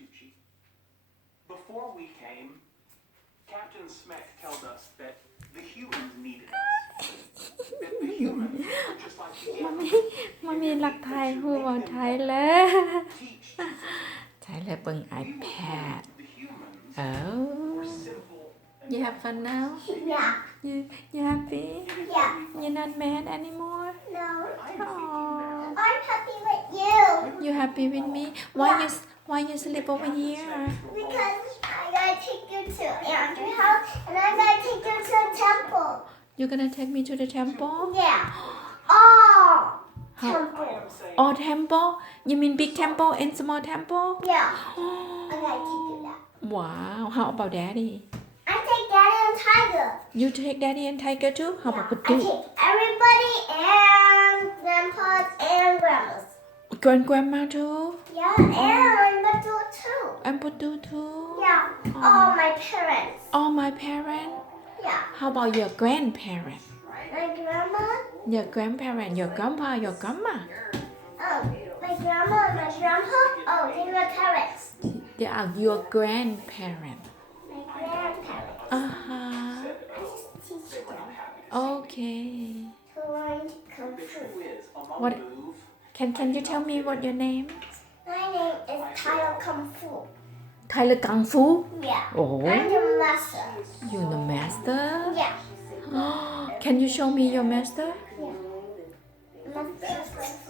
Tucci. Before we came, Captain Smek told us that the humans needed us. That the humans were just like the มันมี animals. หลักไทยพูดว่าไทยแล้ว Teach to them. ใช้แล้วเปิง We would iPad think the humans oh were simple and you have fun now Yeah. you happy Yeah. you're not mad anymore No. I'm thinking now. I'm happy with you. you happy with me why you sleep over here Because I gotta take you to Andrew's house and I gotta take you to the temple. you gonna take me to the temple Yeah. Oh. How- I Temple. am saying oh temple you mean big temple and small temple Yeah. I gotta take you that. wow how about daddy I take Daddy and Tiger. you take daddy and tiger too how about I Putu take everybody and grandpas and grandmas. grandma too Yeah, and Batu too. and Putu too Yeah. All my parents. all my parents Yeah. how about your grandparents My grandma. your grandparents your grandpa your grandma My grandma and my grandpa. Oh, they were parents. they are your grandparents My grandparents. uh-huh I just teach they were them not happy to okay to learn kung The fu. truth is, a mom What- move. can you tell me what your name My name is Tyler Kung Fu. Tyler Kung Fu Yeah. oh I'm the master. you the master Yeah. can you show me your master Master Kung Fu.